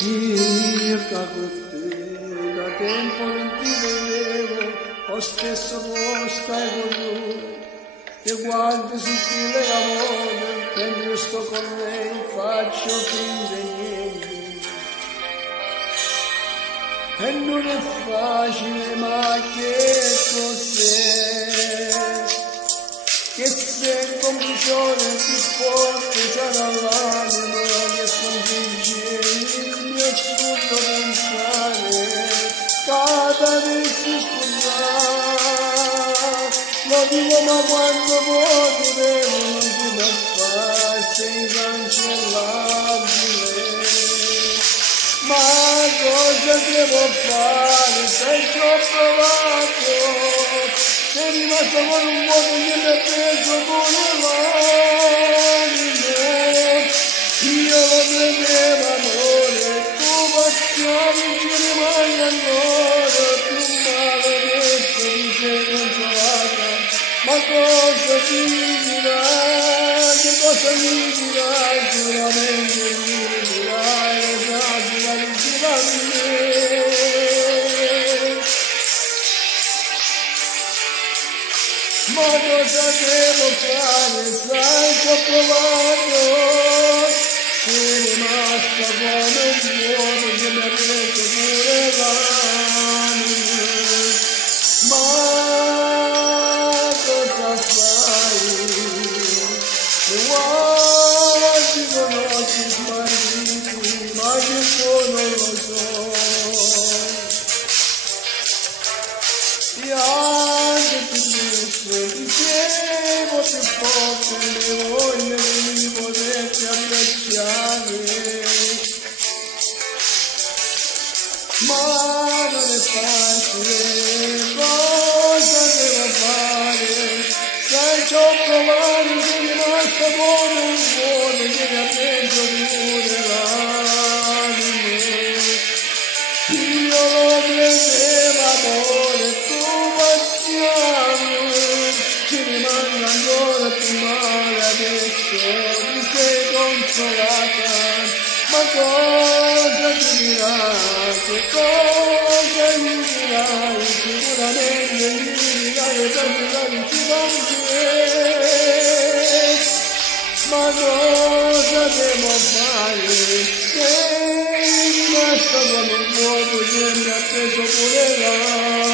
Circa con te, da tempo non ti vedevo, lo stesso posto stai con lui, ti guardi su chi le lavora, mentre io sto con lei, faccio finta di niente. E non è facile, ma che cos'è? Che se il confusione più forte sarà l'anima che sconfigge il mio assurdo pensare, cada vez si scusare, lo dico ma quando potevo non si può fare, sei incancellabile. Ma cosa devo fare se ci ho provato? Sei rimasto con un uomo che mi ha preso pure l'anima. Io lo credevo amore, tu passione ci rimane ancora, più male adesso mi sei consolata. Ma cosa ti dirai, che cosa mi dirai, sicuramente mi dirai, lo sai, la vicina a me. Ma cosa devo fare, sai che ho provato, sei rimasta come un uomo che mi ha preso pure l'anima. Ma cosa fai? Mi guardi con occhi smarriti, ma che poi non lo so. Piange più triste, dicevo più forte le voglie di poterti abbracciare. Ma non è facile, cosa devo fare? Sai ci ho provato, sei rimasto come un uomo che mi ha preso pure l'anima. Io lo credevo amore, tu passione, ci rimane ancora più male adesso, mi sei consolata. Ma cosa ti dirai, che cosa mi dirai, sicuramente mi dirai per la vicina a me. Ma cosa devo fare, sei rimasta come un uomo che mi ha preso pure l'anima.